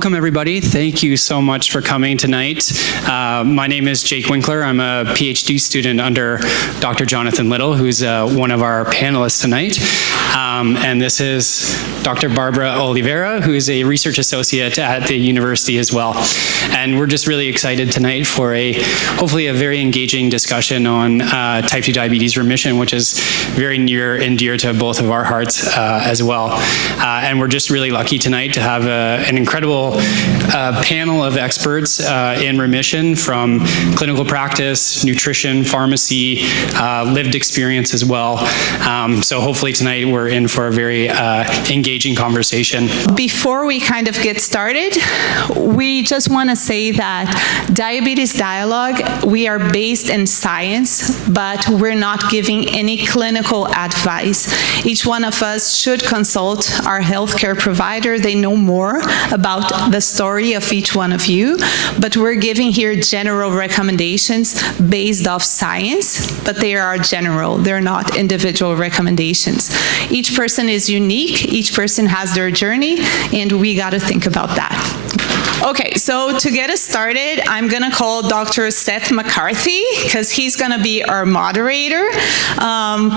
Welcome everybody. Thank you so much for coming tonight. My name is Jake Winkler. I'm a PhD student under Dr. Jonathan Little, who's one of our panelists tonight. And this is Dr. Barbara Oliveira, who is a research associate at the university as well. And we're just really excited tonight for hopefully a very engaging discussion on type 2 diabetes remission, which is very near and dear to both of our hearts as well. And we're just really lucky tonight to have an incredible panel of experts in remission from clinical practice, nutrition, pharmacy, lived experience as well. So hopefully tonight we're in for a very engaging conversation. Before we kind of get started, we just want to say that Diabetes Dialogue, we are based in science, but we're not giving any clinical advice. Each one of us should consult our healthcare provider. They know more about the story of each one of you, but we're giving here general recommendations based off science, but they are general. They're not individual recommendations. Each person is unique. Each person has their journey, and we got to think about that. Okay, so to get us started, I'm going to call Dr. Seth McCarthy, because he's going to be our moderator.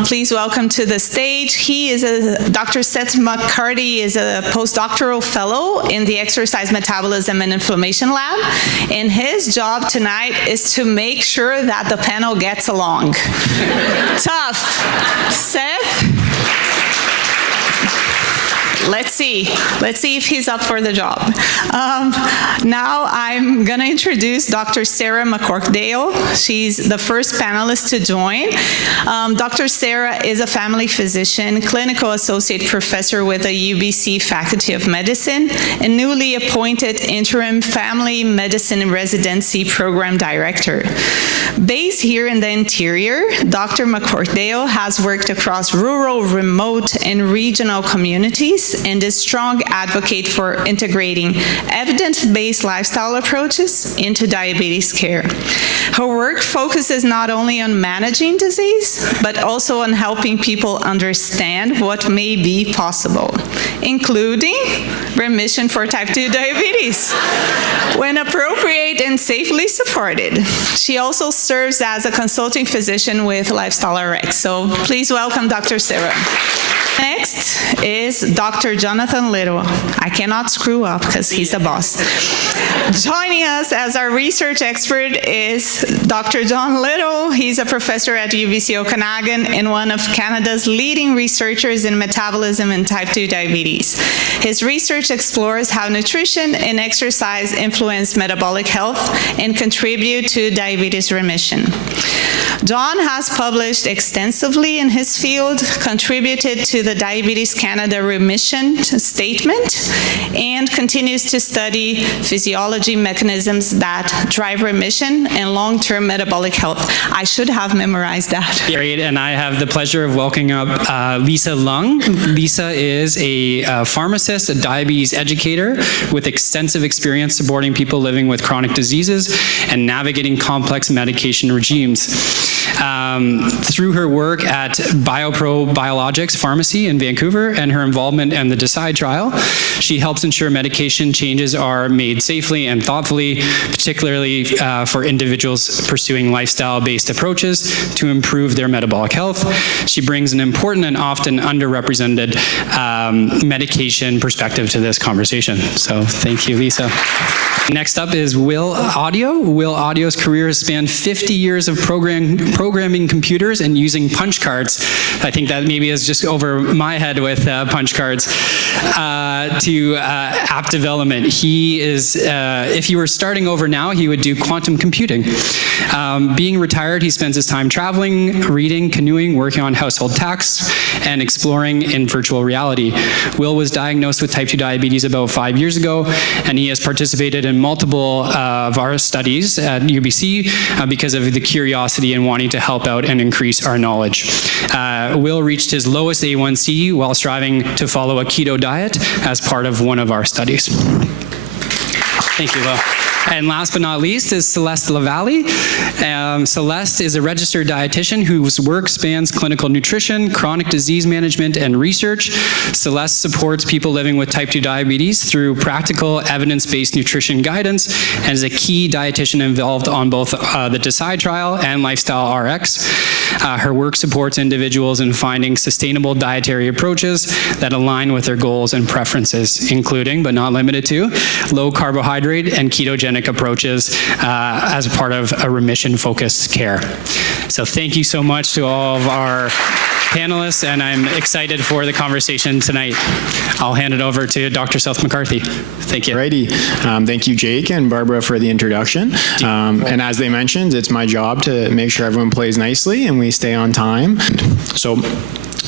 Please welcome to the stage. Dr. Seth McCarthy is a postdoctoral fellow in the Exercise Metabolism and Inflammation Lab, and his job tonight is to make sure that the panel gets along. Tough. Seth? Let's see if he's up for the job. Now I'm going to introduce Dr. Sarah McCoquodale. She's the first panelist to join. Dr. Sarah is a family physician, clinical associate professor with the UBC Faculty of Medicine, and newly appointed interim family medicine residency program director. Based here in the interior, Dr. McCoquodale has worked across rural, remote, and regional communities and is a strong advocate for integrating evidence-based lifestyle approaches into diabetes care. Her work focuses not only on managing disease, but also on helping people understand what may be possible, including remission for type 2 diabetes, when appropriate and safely supported. She also serves as a consulting physician with Lifestyle RX. So please welcome Dr. Sarah. Next is Dr. Jonathan Little. I cannot screw up because he's the boss. Joining us as our research expert is Dr. John Little. He's a professor at UBC Okanagan and one of Canada's leading researchers in metabolism and type 2 diabetes. His research explores how nutrition and exercise influence metabolic health and contribute to diabetes remission. John has published extensively in his field, contributed to the Diabetes Canada Remission Statement, and continues to study physiology mechanisms that drive remission and long-term metabolic health. I should have memorized that. Great, and I have the pleasure of welcoming up Lysa Leong. Lysa is a pharmacist, a diabetes educator with extensive experience supporting people living with chronic diseases and navigating complex medication regimes. Through her work at BioPro Biologics Pharmacy in Vancouver and her involvement in the DECIDE trial, she helps ensure medication changes are made safely and thoughtfully, particularly for individuals pursuing lifestyle-based approaches to improve their metabolic health. She brings an important and often underrepresented medication perspective to this conversation. So thank you, Lysa. Next up is Will Autio. Will Autio's career has spanned 50 years of programming computers and using punch cards. I think that maybe is just over my head with punch cards to app development. He is, if he were starting over now, he would do quantum computing. Being retired, he spends his time traveling, reading, canoeing, working on household tasks, and exploring in virtual reality. Will was diagnosed with type 2 diabetes about 5 years ago, and he has participated in multiple of our studies at UBC because of the curiosity and wanting to help out and increase our knowledge. Will reached his lowest A1C while striving to follow a keto diet as part of one of our studies. Thank you, Will. And last but not least is Celeste Lavallée. Celeste is a registered dietitian whose work spans clinical nutrition, chronic disease management, and research. Celeste supports people living with type 2 diabetes through practical, evidence-based nutrition guidance and is a key dietitian involved on both the Decide trial and Lifestyle RX. Her work supports individuals in finding sustainable dietary approaches that align with their goals and preferences, including, but not limited to, low carbohydrate and ketogenic approaches as part of a remission-focused care. So thank you so much to all of our panelists, and I'm excited for the conversation tonight. I'll hand it over to Dr. South McCarthy. Thank you. Alrighty. Thank you, Jake and Barbara, for the introduction. And as they mentioned, it's my job to make sure everyone plays nicely and we stay on time. So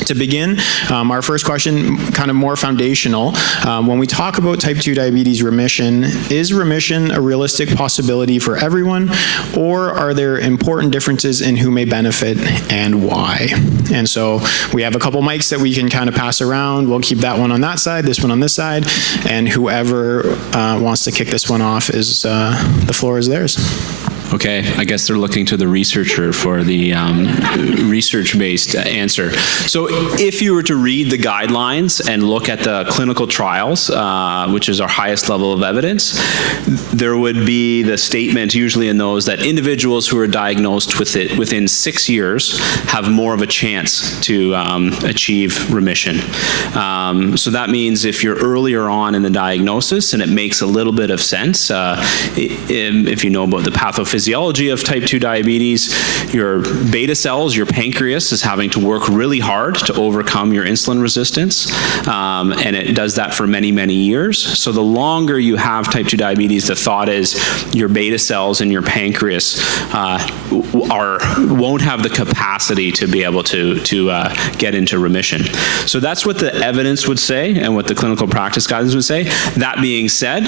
to begin, our first question, kind of more foundational. When we talk about type 2 diabetes remission, is remission a realistic possibility for everyone, or are there important differences in who may benefit and why? And so we have a couple mics that we can kind of pass around. We'll keep that one on that side, this one on this side, and whoever wants to kick this one off is the floor is theirs. Okay, I guess they're looking to the researcher for the research-based answer. So if you were to read the guidelines and look at the clinical trials, which is our highest level of evidence, there would be the statement usually in those that individuals who are diagnosed with it within 6 years have more of a chance to achieve remission. So that means if you're earlier on in the diagnosis, and it makes a little bit of sense, if you know about the pathophysiology of type 2 diabetes, your beta cells, your pancreas is having to work really hard to overcome your insulin resistance, and it does that for many, many years. So the longer you have type 2 diabetes, the thought is your beta cells and your pancreas won't have the capacity to be able to get into remission. So that's what the evidence would say and what the clinical practice guidance would say. That being said,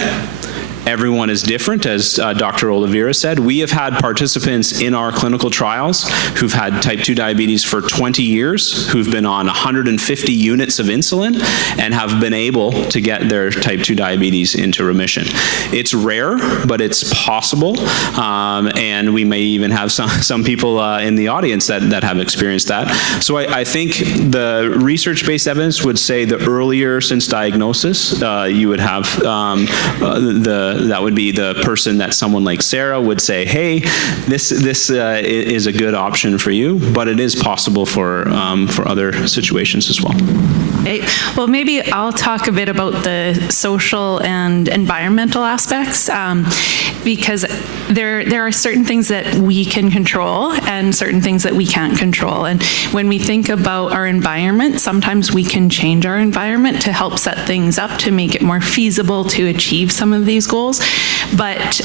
everyone is different, as Dr. Oliveira said. We have had participants in our clinical trials who've had type 2 diabetes for 20 years, who've been on 150 units of insulin and have been able to get their type 2 diabetes into remission. It's rare, but it's possible, and we may even have some people in the audience that have experienced that. So I think the research-based evidence would say the earlier since diagnosis, you would have that would be the person that someone like Sarah would say, hey, this is a good option for you, but it is possible for other situations as well. Well, maybe I'll talk a bit about the social and environmental aspects, because there are certain things that we can control and certain things that we can't control. And when we think about our environment, sometimes we can change our environment to help set things up to make it more feasible to achieve some of these goals. But,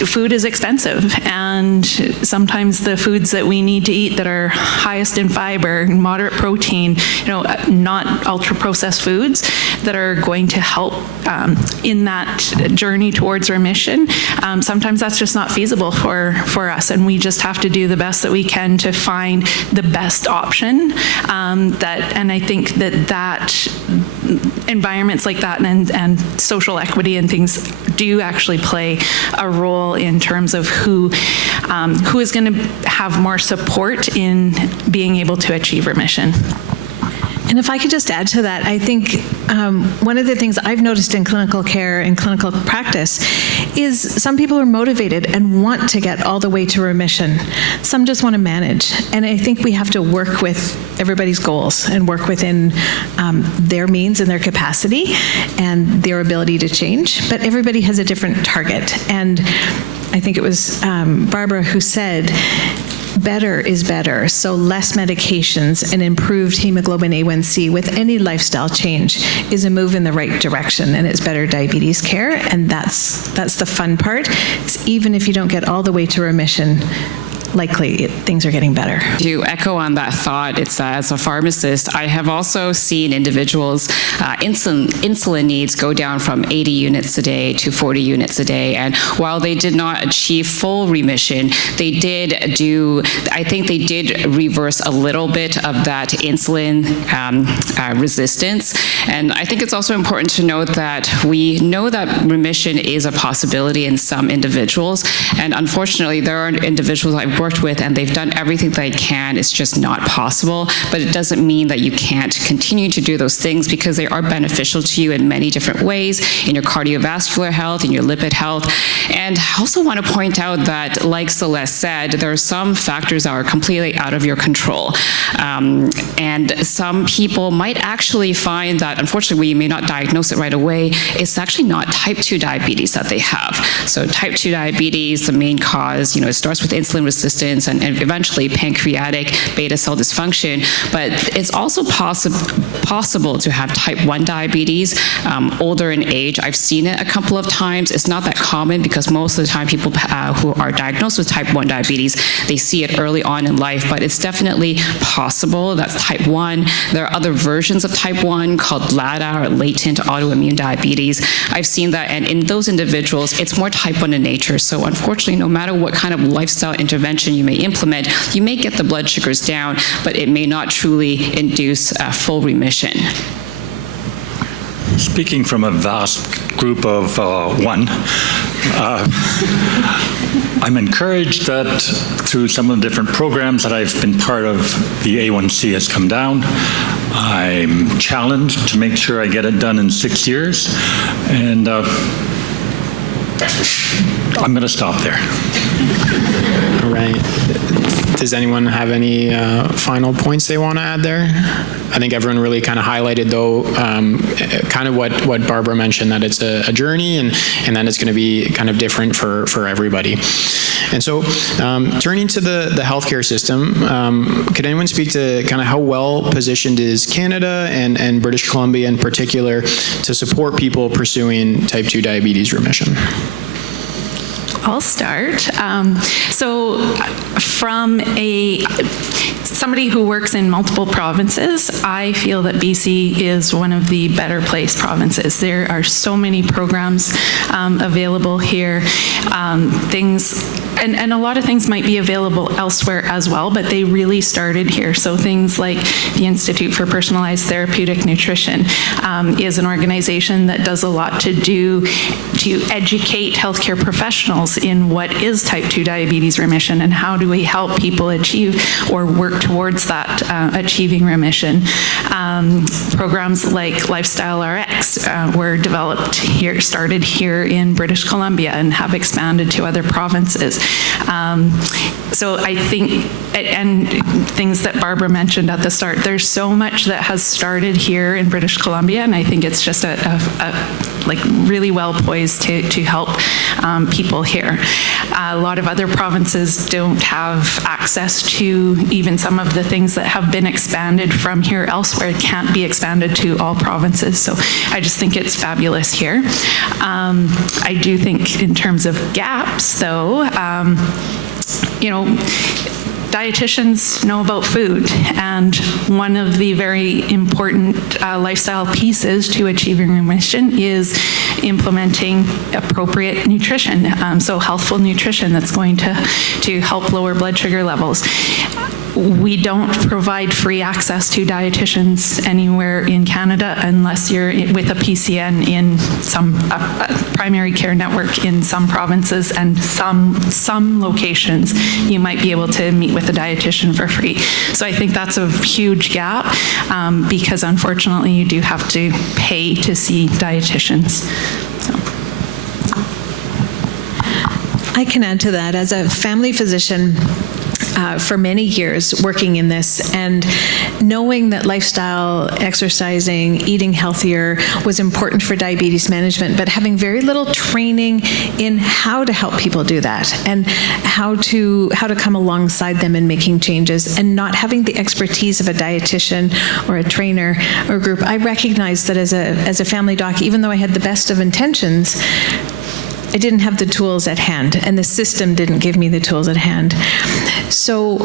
food is expensive, and sometimes the foods that we need to eat that are highest in fiber, moderate protein, not ultra-processed foods that are going to help in that journey towards remission, sometimes that's just not feasible for us, and we just have to do the best that we can to find the best option. And I think that environments like that and social equity and things do actually play a role in terms of who is going to have more support in being able to achieve remission. And if I could just add to that, I think one of the things I've noticed in clinical care and clinical practice is some people are motivated and want to get all the way to remission. Some just want to manage. And I think we have to work with everybody's goals and work within their means and their capacity and their ability to change. But everybody has a different target. And I think it was Barbara who said, better is better. So less medications and improved hemoglobin A1C with any lifestyle change is a move in the right direction, and it's better diabetes care. And that's the fun part. Is even if you don't get all the way to remission, likely things are getting better. To echo on that thought, it's as a pharmacist, I have also seen individuals' insulin needs go down from 80 units a day to 40 units a day. And while they did not achieve full remission, they did reverse a little bit of that insulin resistance. And I think it's also important to note that we know that remission is a possibility in some individuals. And unfortunately, there are individuals I've worked with and they've done everything they can. It's just not possible. But it doesn't mean that you can't continue to do those things because they are beneficial to you in many different ways, in your cardiovascular health, in your lipid health. And I also want to point out that, like Celeste said, there are some factors that are completely out of your control. And some people might actually find that, unfortunately, we may not diagnose it right away. It's actually not type 2 diabetes that they have. So type 2 diabetes, the main cause, it starts with insulin resistance and eventually pancreatic beta cell dysfunction. But it's also possible to have type 1 diabetes older in age. I've seen it a couple of times. It's not that common because most of the time people who are diagnosed with type 1 diabetes, they see it early on in life, but it's definitely possible. That's type 1. There are other versions of type 1 called LADA, or latent autoimmune diabetes. I've seen that, and in those individuals, it's more type 1 in nature. So unfortunately, no matter what kind of lifestyle intervention you may implement, you may get the blood sugars down, but it may not truly induce full remission. Speaking from a vast group of one, I'm encouraged that through some of the different programs that I've been part of, the A1C has come down. I'm challenged to make sure I get it done in 6 years, and I'm going to stop there. All right. Does anyone have any final points they want to add there? I think everyone really kind of highlighted, though, kind of what Barbara mentioned, that it's a journey and that it's going to be kind of different for everybody. And so turning to the healthcare system, could anyone speak to kind of how well positioned is Canada and British Columbia in particular to support people pursuing type 2 diabetes remission? I'll start. So from somebody who works in multiple provinces, I feel that BC is one of the better placed provinces. There are so many programs available here. And a lot of things might be available elsewhere as well, but they really started here. So things like the Institute for Personalized Therapeutic Nutrition is an organization that does a lot to educate healthcare professionals in what is type 2 diabetes remission and how do we help people achieve or work towards that achieving remission. Programs like Lifestyle RX were developed here, started here in British Columbia and have expanded to other provinces. So I think, and things that Barbara mentioned at the start, there's so much that has started here in British Columbia, and I think it's just like really well poised to help people here. A lot of other provinces don't have access to even some of the things that have been expanded from here elsewhere. It can't be expanded to all provinces, so I just think it's fabulous here. I do think in terms of gaps, though, dietitians know about food, and one of the very important lifestyle pieces to achieving remission is implementing appropriate nutrition, so healthful nutrition that's going to help lower blood sugar levels. We don't provide free access to dietitians anywhere in Canada unless you're with a PCN in some primary care network in some provinces, and some locations you might be able to meet with a dietitian for free. So I think that's a huge gap because unfortunately you do have to pay to see dietitians. I can add to that. As a family physician, for many years working in this and knowing that lifestyle, exercising, eating healthier was important for diabetes management, but having very little training in how to help people do that and how to come alongside them in making changes, and not having the expertise of a dietitian or a trainer or group. I recognize that as a family doc, even though I had the best of intentions, I didn't have the tools at hand, and the system didn't give me the tools at hand. So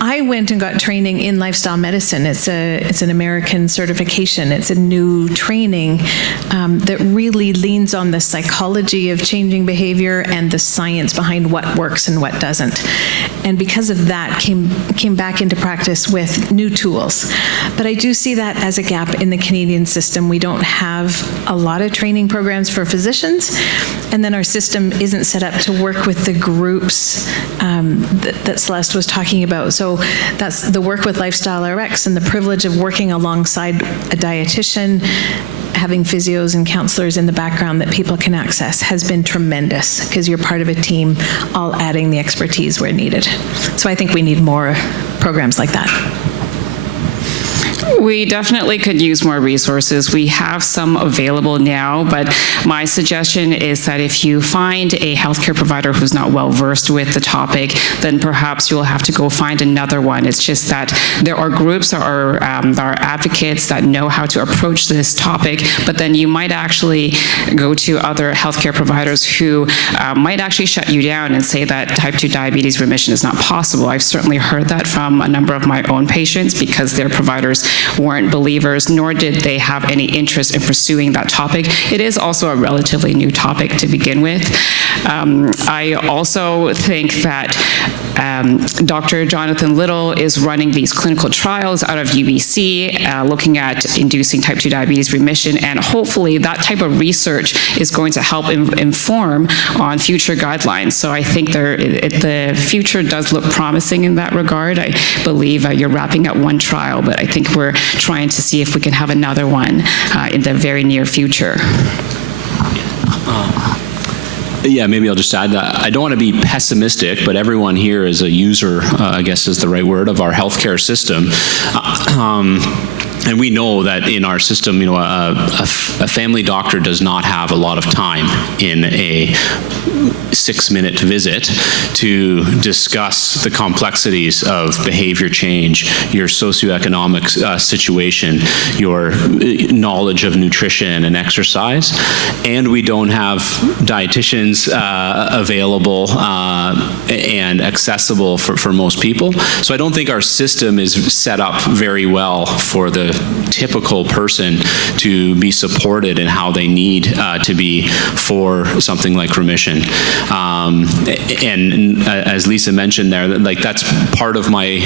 I went and got training in lifestyle medicine. It's an American certification. It's a new training that really leans on the psychology of changing behavior and the science behind what works and what doesn't. And because of that, came back into practice with new tools. But I do see that as a gap in the Canadian system. We don't have a lot of training programs for physicians, and then our system isn't set up to work with the groups that Celeste was talking about. So that's the work with Lifestyle RX and the privilege of working alongside a dietitian, having physios and counselors in the background that people can access has been tremendous, because you're part of a team all adding the expertise where needed. So I think we need more programs like that. We definitely could use more resources. We have some available now, but my suggestion is that if you find a healthcare provider who's not well versed with the topic, then perhaps you'll have to go find another one. It's just that there are groups that are advocates that know how to approach this topic, but then you might actually go to other healthcare providers who might actually shut you down and say that type 2 diabetes remission is not possible. I've certainly heard that from a number of my own patients, because their providers weren't believers, nor did they have any interest in pursuing that topic. It is also a relatively new topic to begin with. I also think that Dr. Jonathan Little is running these clinical trials out of UBC, looking at inducing type 2 diabetes remission, and hopefully that type of research is going to help inform on future guidelines. So I think the future does look promising in that regard. I believe you're wrapping up one trial, but I think we're trying to see if we can have another one in the very near future. Yeah, maybe I'll just add that I don't want to be pessimistic, but everyone here is a user, I guess is the right word, of our healthcare system. And we know that in our system, you know, a family doctor does not have a lot of time in a 6-minute visit to discuss the complexities of behavior change, your socioeconomic situation, your knowledge of nutrition and exercise, and we don't have dietitians available and accessible for most people. So I don't think our system is set up very well for the typical person to be supported in how they need to be for something like remission. And as Lysa mentioned there, like that's part of my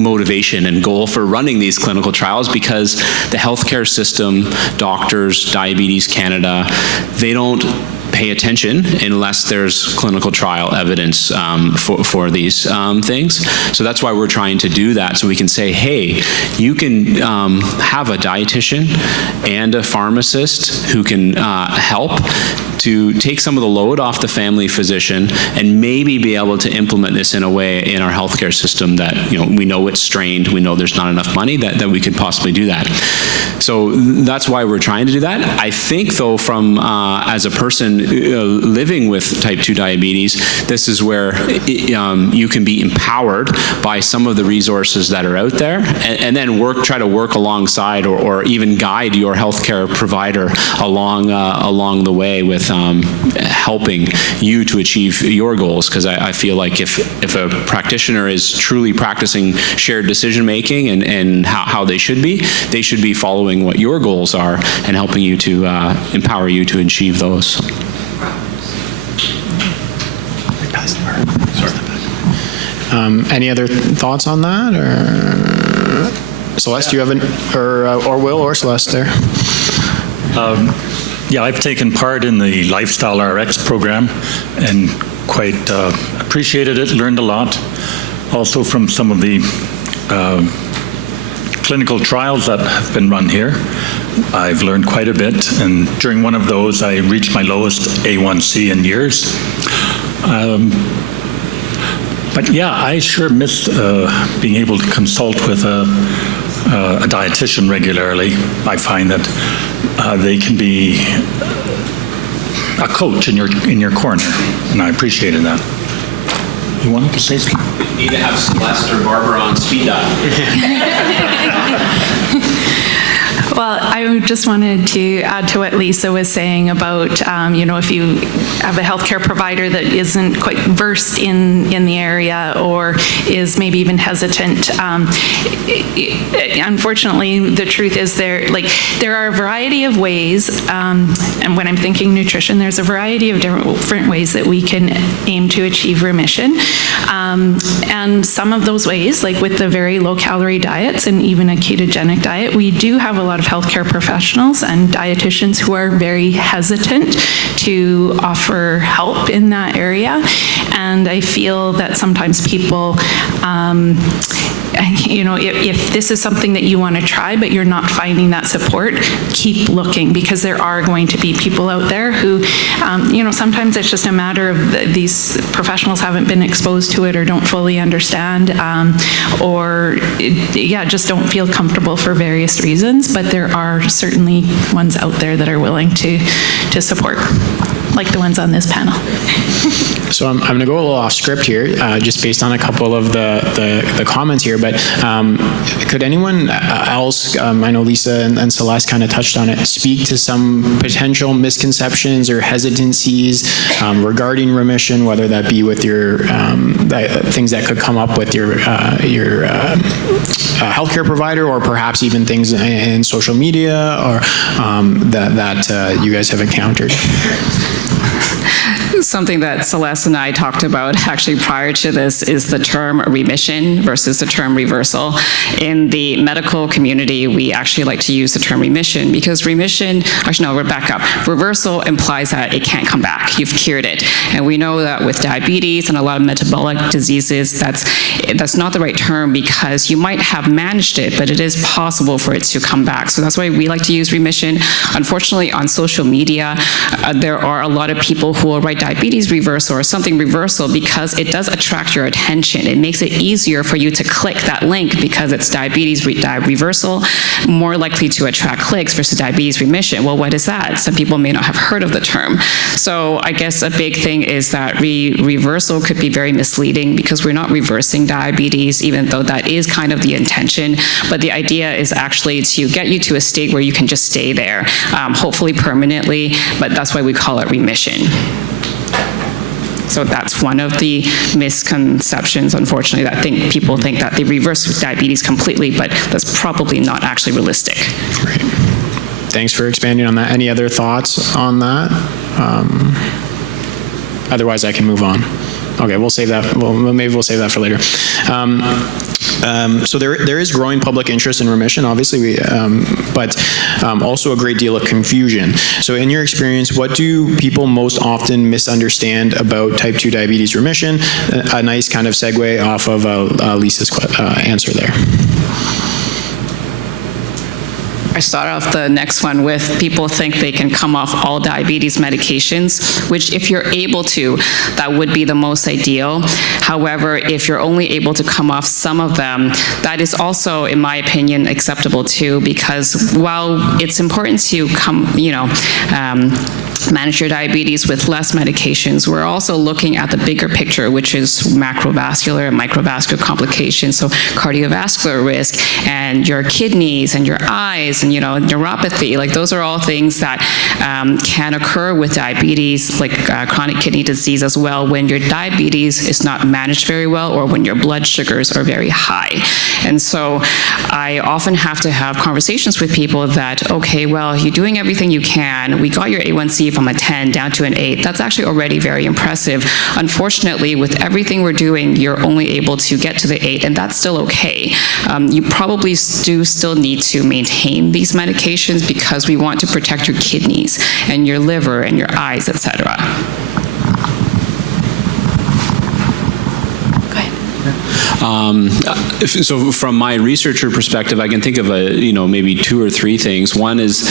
motivation and goal for running these clinical trials, because the healthcare system, doctors, Diabetes Canada, they don't pay attention unless there's clinical trial evidence for these things. So that's why we're trying to do that, so we can say, hey, you can have a dietitian and a pharmacist who can help to take some of the load off the family physician and maybe be able to implement this in a way in our healthcare system that, you know, we know it's strained, we know there's not enough money, that we could possibly do that. So that's why we're trying to do that. I think, though, from as a person living with type 2 diabetes, this is where you can be empowered by some of the resources that are out there, and then try to work alongside or even guide your healthcare provider along the way with helping you to achieve your goals. Because I feel like if a practitioner is truly practicing shared decision making and how they should be following what your goals are and helping you to empower you to achieve those. Any other thoughts on that, or Celeste? Do you have or Will or Celeste there? Yeah, I've taken part in the Lifestyle RX program and quite appreciated it, learned a lot. Also from some of the clinical trials that have been run here, I've learned quite a bit, and during one of those I reached my lowest A1C in years. But yeah, I sure miss being able to consult with a dietitian regularly. I find that they can be a coach in your corner, and I appreciated that. You wanted to say something? You need to have Celeste or Barbara on speed dial. Well, I just wanted to add to what Lysa was saying about, if you have a healthcare provider that isn't quite versed in the area or is maybe even hesitant. Unfortunately, the truth is there are a variety of ways, and when I'm thinking nutrition, there's a variety of different ways that we can aim to achieve remission. And some of those ways, like with the very low-calorie diets and even a ketogenic diet, we do have a lot of healthcare professionals and dietitians who are very hesitant to offer help in that area. And I feel that sometimes people, if this is something that you want to try, but you're not finding that support, keep looking, because there are going to be people out there who, sometimes it's just a matter of these professionals haven't been exposed to it or don't fully understand, just don't feel comfortable for various reasons. But there are certainly ones out there that are willing to support, like the ones on this panel. So I'm going to go a little off script here, just based on a couple of the comments here, but could anyone else, I know Lysa and Celeste kind of touched on it, speak to some potential misconceptions or hesitancies regarding remission, whether that be with your things that could come up with your healthcare provider, or perhaps even things in social media or that you guys have encountered? Something that Celeste and I talked about actually prior to this is the term remission versus the term reversal. In the medical community, we actually like to use the term remission because remission, actually no, we'll back up. Reversal implies that it can't come back. You've cured it. And we know that with diabetes and a lot of metabolic diseases, that's not the right term because you might have managed it, but it is possible for it to come back. So that's why we like to use remission. Unfortunately, on social media, there are a lot of people who will write diabetes reversal or something reversal because it does attract your attention. It makes it easier for you to click that link because it's diabetes reversal, more likely to attract clicks versus diabetes remission. Well, what is that? Some people may not have heard of the term. So I guess a big thing is that reversal could be very misleading because we're not reversing diabetes, even though that is kind of the intention. But the idea is actually to get you to a state where you can just stay there, hopefully permanently, but that's why we call it remission. So that's one of the misconceptions, unfortunately, that people think that they reverse diabetes completely, but that's probably not actually realistic. Great. Thanks for expanding on that. Any other thoughts on that? Otherwise, I can move on. Okay, we'll save that. Well, maybe we'll save that for later. So there is growing public interest in remission, obviously, but also a great deal of confusion. So in your experience, what do people most often misunderstand about type 2 diabetes remission? A nice kind of segue off of Lisa's answer there. I start off the next one with people think they can come off all diabetes medications, which if you're able to, that would be the most ideal. However, if you're only able to come off some of them, that is also, in my opinion, acceptable too, because while it's important to manage your diabetes with less medications, we're also looking at the bigger picture, which is macrovascular and microvascular complications, so cardiovascular risk, and your kidneys and your eyes, and neuropathy. Like those are all things that can occur with diabetes, like chronic kidney disease as well, when your diabetes is not managed very well or when your blood sugars are very high. And so I often have to have conversations with people that, okay, well, you're doing everything you can. We got your A1C from a 10 down to an 8. That's actually already very impressive. Unfortunately, with everything we're doing, you're only able to get to the 8, and that's still okay. You probably do still need to maintain these medications because we want to protect your kidneys and your liver and your eyes, etc. So from my researcher perspective, I can think of maybe 2 or 3 things. One is,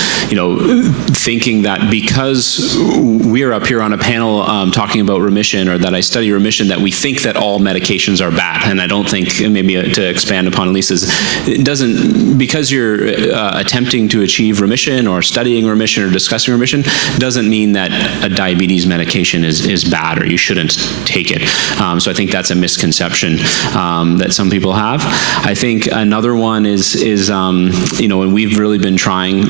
thinking that because we're up here on a panel talking about remission, or that I study remission, that we think that all medications are bad. And I don't think, maybe to expand upon Lisa's, it doesn't, because you're attempting to achieve remission or studying remission or discussing remission, doesn't mean that a diabetes medication is bad or you shouldn't take it. So I think that's a misconception. that some people have. I think another one is and we've really been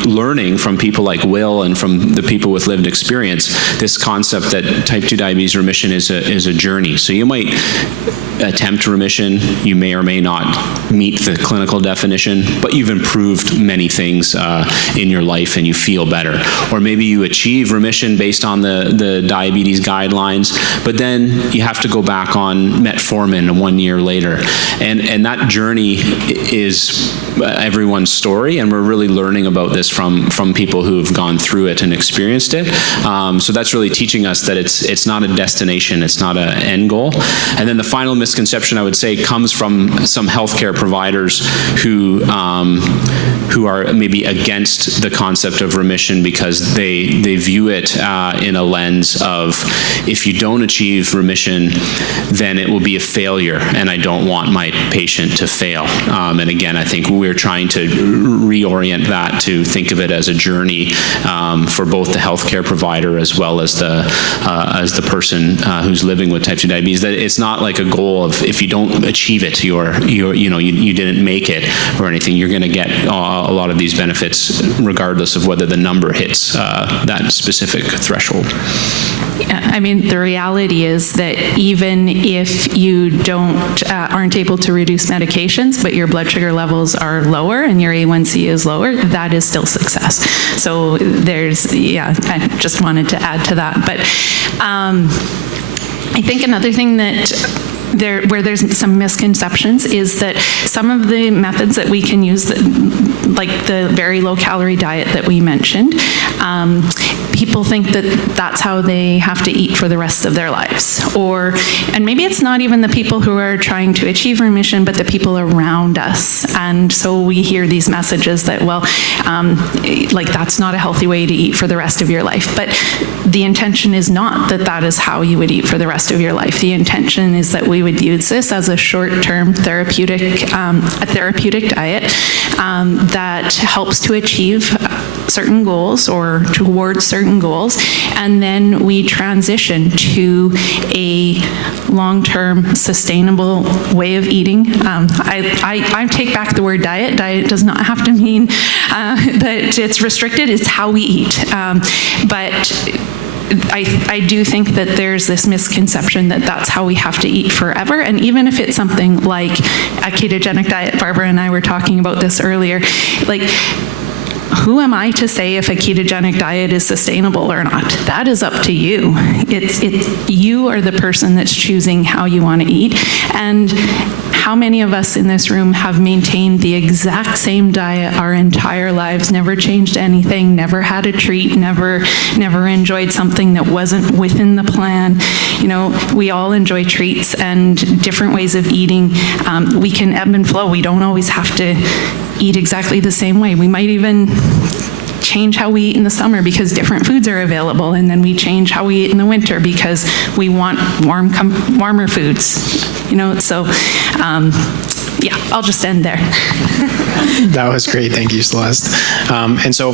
learning from people like Will and from the people with lived experience, this concept that type 2 diabetes remission is a journey. So you might attempt remission, you may or may not meet the clinical definition, but you've improved many things in your life and you feel better. Or maybe you achieve remission based on the diabetes guidelines, but then you have to go back on metformin 1 year later. And that journey is everyone's story, and we're really learning about this from people who have gone through it and experienced it. So that's really teaching us that it's not a destination, it's not an end goal. And then the final misconception, I would say, comes from some healthcare providers who are maybe against the concept of remission because they view it in a lens of, if you don't achieve remission, then it will be a failure, and I don't want my patient to fail. And again, I think we're trying to reorient that to think of it as a journey for both the healthcare provider as well as the person who's living with type 2 diabetes. That it's not like a goal of, if you don't achieve it, you didn't make it or anything. You're going to get a lot of these benefits regardless of whether the number hits that specific threshold. Yeah, I mean, the reality is that even if you aren't able to reduce medications, but your blood sugar levels are lower and your A1C is lower, that is still success. So I just wanted to add to that. But I think another thing that where there's some misconceptions is that some of the methods that we can use, like the very low-calorie diet that we mentioned, people think that that's how they have to eat for the rest of their lives. And maybe it's not even the people who are trying to achieve remission, but the people around us. And so we hear these messages that, that's not a healthy way to eat for the rest of your life. But the intention is not that that is how you would eat for the rest of your life. The intention is that we would use this as a short-term therapeutic diet that helps to achieve certain goals or towards certain goals, and then we transition to a long-term sustainable way of eating. I take back the word diet. Diet does not have to mean that it's restricted. It's how we eat. But I do think that there's this misconception that that's how we have to eat forever. And even if it's something like a ketogenic diet, Barbara and I were talking about this earlier, who am I to say if a ketogenic diet is sustainable or not? That is up to you. You are the person that's choosing how you want to eat. And how many of us in this room have maintained the exact same diet our entire lives, never changed anything, never had a treat, never enjoyed something that wasn't within the plan? We all enjoy treats and different ways of eating. We can ebb and flow. We don't always have to eat exactly the same way. We might even change how we eat in the summer because different foods are available, and then we change how we eat in the winter because we want warmer foods. I'll just end there. That was great. Thank you, Celeste. And so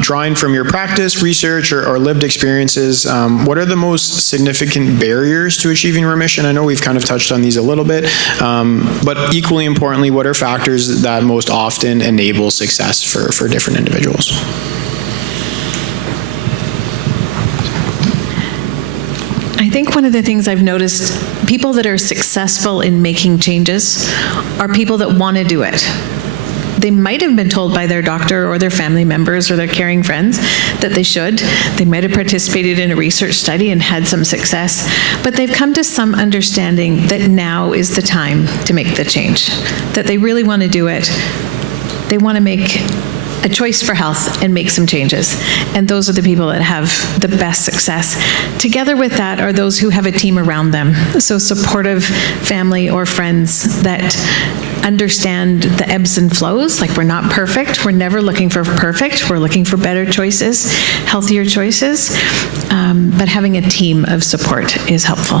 drawing from your practice, research, or lived experiences, what are the most significant barriers to achieving remission? I know we've kind of touched on these a little bit, but equally importantly, what are factors that most often enable success for different individuals? I think one of the things I've noticed, people that are successful in making changes are people that want to do it. They might have been told by their doctor or their family members or their caring friends that they should. They might have participated in a research study and had some success, but they've come to some understanding that now is the time to make the change, that they really want to do it. They want to make a choice for health and make some changes. And those are the people that have the best success. Together with that are those who have a team around them. So supportive family or friends that understand the ebbs and flows. We're not perfect. We're never looking for perfect. We're looking for better choices, healthier choices. But having a team of support is helpful.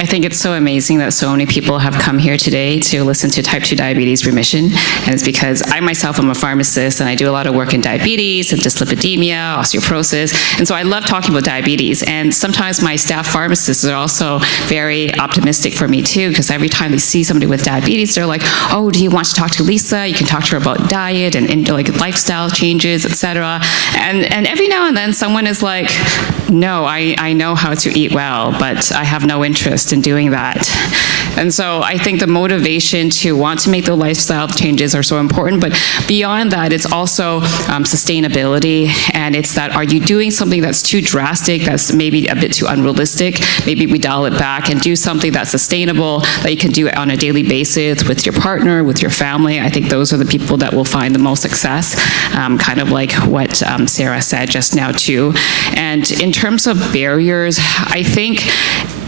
I think it's so amazing that so many people have come here today to listen to type 2 diabetes remission, and it's because I myself am a pharmacist and I do a lot of work in diabetes and dyslipidemia, osteoporosis, and so I love talking about diabetes, and sometimes my staff pharmacists are also very optimistic for me too, because every time they see somebody with diabetes, they're like, oh, do you want to talk to Lysa? You can talk to her about diet and like lifestyle changes, etc. And every now and then someone is like, no, I know how to eat well, but I have no interest in doing that. And so I think the motivation to want to make the lifestyle changes are so important, but beyond that, it's also sustainability, and it's that, are you doing something that's too drastic, that's maybe a bit too unrealistic? Maybe we dial it back and do something that's sustainable, that you can do on a daily basis with your partner, with your family. I think those are the people that will find the most success, kind of like what Sarah said just now too. And in terms of barriers, I think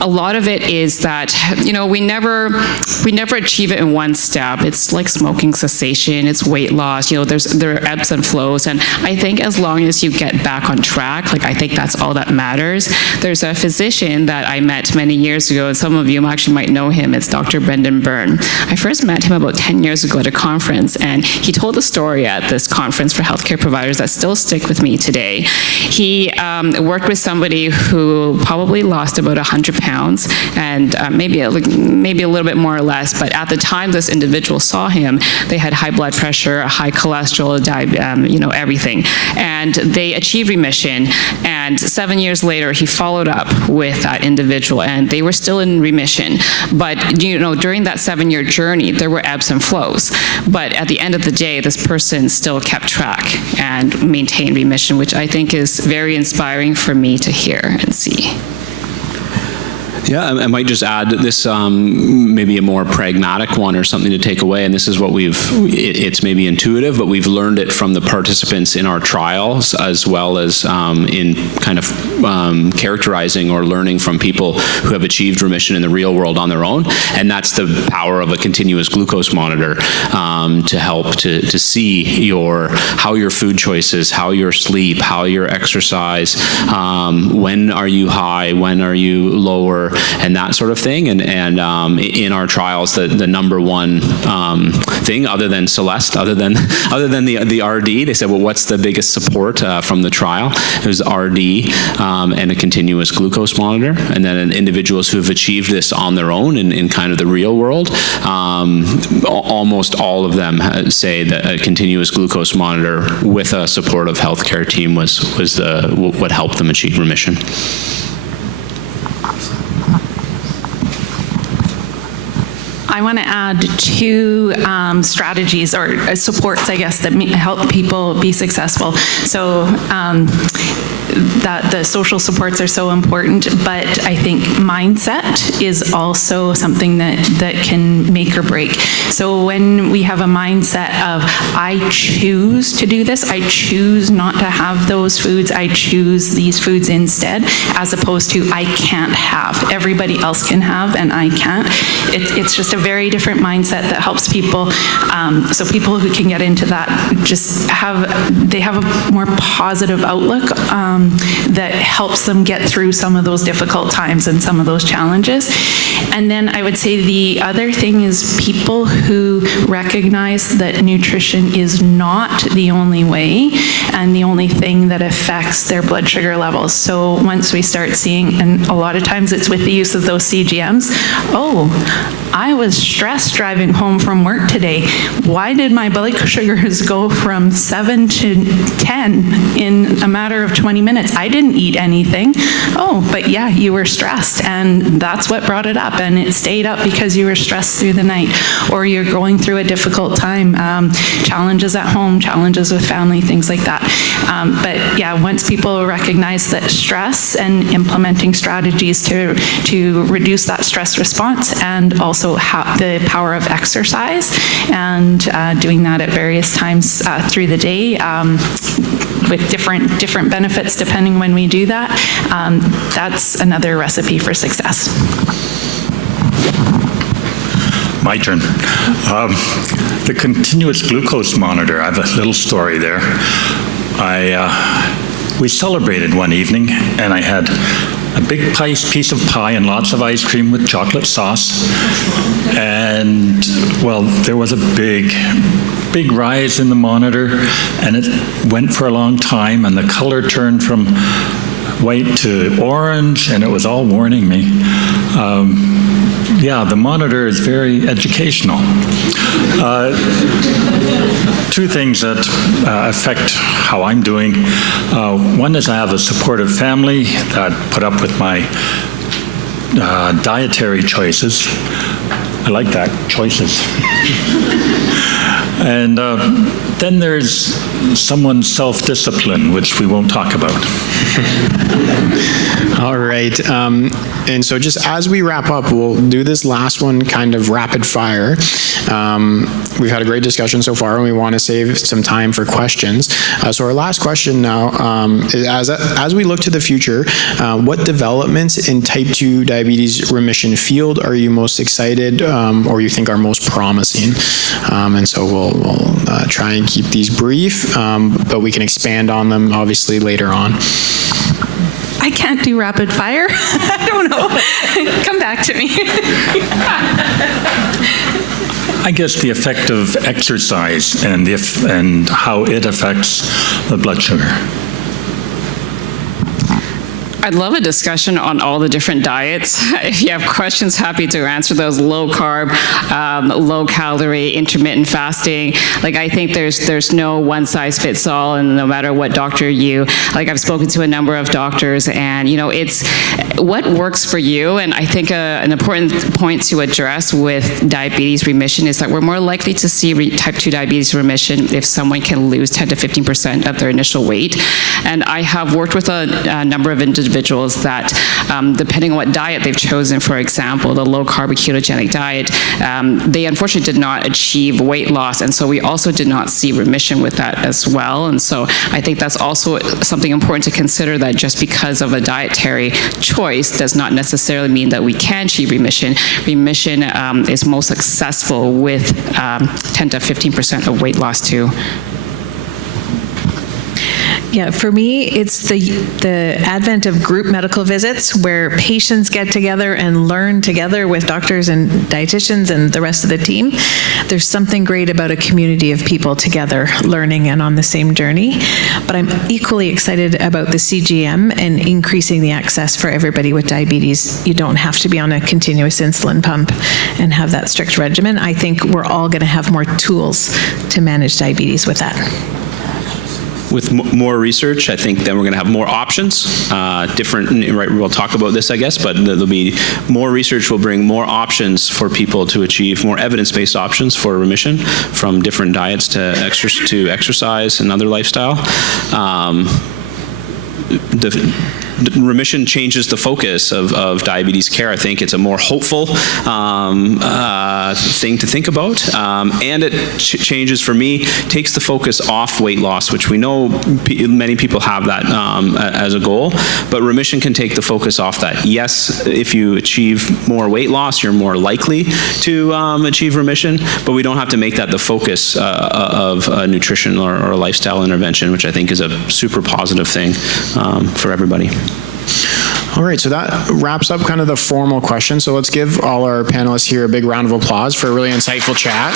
a lot of it is that, you know, we never achieve it in one step. It's like smoking cessation, it's weight loss, you know, there are ebbs and flows, and I think as long as you get back on track, like, I think that's all that matters. There's a physician that I met many years ago, and some of you actually might know him. It's Dr. Brendan Byrne. I first met him about 10 years ago at a conference, and he told a story at this conference for healthcare providers that still stick with me today. He worked with somebody who probably lost about 100 pounds, and maybe a little bit more or less, but at the time this individual saw him, they had high blood pressure, high cholesterol, you know, everything, and they achieved remission. And 7 years later, he followed up with that individual, and they were still in remission. But, you know, during that 7-year journey, there were ebbs and flows. But at the end of the day, this person still kept track and maintained remission, which I think is very inspiring for me to hear and see. Yeah, I might just add that this maybe a more pragmatic one or something to take away, and this is what it's maybe intuitive, but we've learned it from the participants in our trials, as well as in kind of characterizing or learning from people who have achieved remission in the real world on their own, and that's the power of a continuous glucose monitor to help to see how your food choices, how your sleep, how your exercise, when are you high, when are you lower, and that sort of thing. And in our trials, the number one thing, other than Celeste, other than the RD, they said, well, what's the biggest support from the trial? It was RD and a continuous glucose monitor. And then individuals who have achieved this on their own in kind of the real world, almost all of them say that a continuous glucose monitor with a supportive healthcare team was what helped them achieve remission. I want to add two strategies or supports, I guess, that help people be successful. So that the social supports are so important, but I think mindset is also something that can make or break. So when we have a mindset of, I choose to do this, I choose not to have those foods, I choose these foods instead, as opposed to I can't have, everybody else can have and I can't. It's just a very different mindset that helps people. So people who can get into that just have a more positive outlook that helps them get through some of those difficult times and some of those challenges. And then I would say the other thing is people who recognize that nutrition is not the only way and the only thing that affects their blood sugar levels. So once we start seeing, and a lot of times it's with the use of those CGMs, oh, I was stressed driving home from work today. Why did my blood sugars go from 7 to 10 in a matter of 20 minutes? I didn't eat anything. Oh, but yeah, you were stressed, and that's what brought it up, and it stayed up because you were stressed through the night, or you're going through a difficult time, challenges at home, challenges with family, things like that. But yeah, once people recognize that stress and implementing strategies to reduce that stress response, and also the power of exercise, and doing that at various times through the day, with different benefits depending when we do that, that's another recipe for success. My turn. The continuous glucose monitor, I have a little story there. We celebrated one evening, and I had a big piece of pie and lots of ice cream with chocolate sauce. And, well, there was a big rise in the monitor, and it went for a long time, and the color turned from white to orange, and it was all warning me. Yeah, the monitor is very educational. Two things that affect how I'm doing. One is I have a supportive family that put up with my dietary choices. I like that, choices. And then there's someone's self-discipline, which we won't talk about. All right. And so just as we wrap up, we'll do this last one kind of rapid fire. We've had a great discussion so far, and we want to save some time for questions. So our last question now is, as we look to the future, what developments in type 2 diabetes remission field are you most excited or you think are most promising? And so we'll try and keep these brief, but we can expand on them obviously later on. I can't do rapid fire. I don't know. Come back to me. I guess the effect of exercise and how it affects the blood sugar. I'd love a discussion on all the different diets. If you have questions, happy to answer those. Low carb, low calorie, intermittent fasting. Like, I think there's no one size fits all, and no matter what doctor I've spoken to a number of doctors, and it's what works for you. And I think an important point to address with diabetes remission is that we're more likely to see type 2 diabetes remission if someone can lose 10 to 15% of their initial weight. And I have worked with a number of individuals that, depending on what diet they've chosen, for example, the low-carb ketogenic diet, they unfortunately did not achieve weight loss, and so we also did not see remission with that as well. And so I think that's also something important to consider, that just because of a dietary choice does not necessarily mean that we can achieve remission. Remission is most successful with 10 to 15% of weight loss too. Yeah, for me, it's the advent of group medical visits where patients get together and learn together with doctors and dietitians and the rest of the team. There's something great about a community of people together learning and on the same journey. But I'm equally excited about the CGM and increasing the access for everybody with diabetes. You don't have to be on a continuous insulin pump and have that strict regimen. I think we're all going to have more tools to manage diabetes with that. With more research, I think then we're going to have more options, right, we'll talk about this, I guess, but there'll be more research will bring more options for people to achieve, more evidence-based options for remission, from different diets to exercise and other lifestyle. Remission changes the focus of diabetes care. I think it's a more hopeful thing to think about, and it changes, for me, takes the focus off weight loss, which we know many people have that as a goal, but remission can take the focus off that. Yes, if you achieve more weight loss, you're more likely to achieve remission, but we don't have to make that the focus of a nutrition or a lifestyle intervention, which I think is a super positive thing for everybody. All right, so that wraps up kind of the formal questions. So let's give all our panelists here a big round of applause for a really insightful chat.